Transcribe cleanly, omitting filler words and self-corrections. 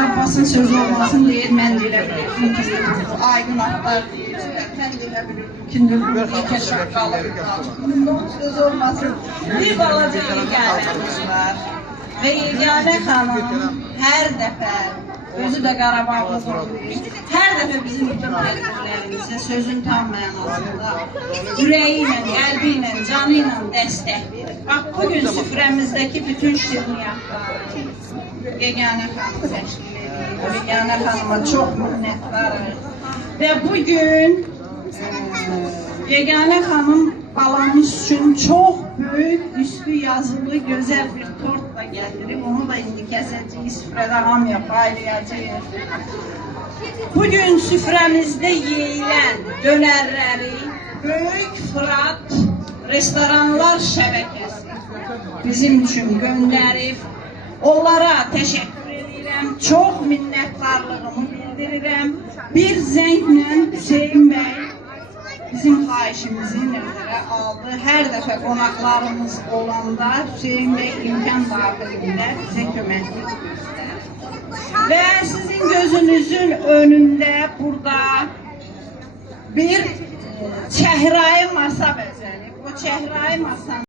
Abbas'ın sözü olmasın deyir, mən deyə bilirdim ki, Aygün Aktar deyir, mən deyə bilirdim ki, Nurgül Şaqqalı sözü olmasın. Bir balaca yeganəmiz var və yeganə xanım hər dəfə, özü də Qarabağlı olur, hər dəfə bizim bütün müəllimlərimizə sözün tam mənasında ürəyi ilə, qəlbi ilə, canı ilə dəstək verir. Bax, bugün süfrəmizdəki bütün şirniyyatlar yeganə xanım təşkil edir. Yeganə xanıma çox minnətdarıq. Və bugün yeganə xanım balamız üçün çox böyük, üstü yazılı, gözəl bir tort da gətirib. Onu da indi kəsəcəyik, süfrədə hamıya paylayacağıq. Bugün süfrəmizdə yeyilən dönərləri Böyük Fırat Restoranlar Şəbəkəsi bizim üçün göndərib. Onlara təşəkkür edirəm, çox minnətdarlığımı bildirirəm. Bir zənglə Hüseyin bəy bizim xahişimizi nəzərə aldı. Hər dəfə qonaqlarımız olanda Hüseyin bəy imkan daxilində bizə köməklik göstərir. Və sizin gözünüzün önündə burada bir çəhrayı masa bəzənib. O çəhrayı masanın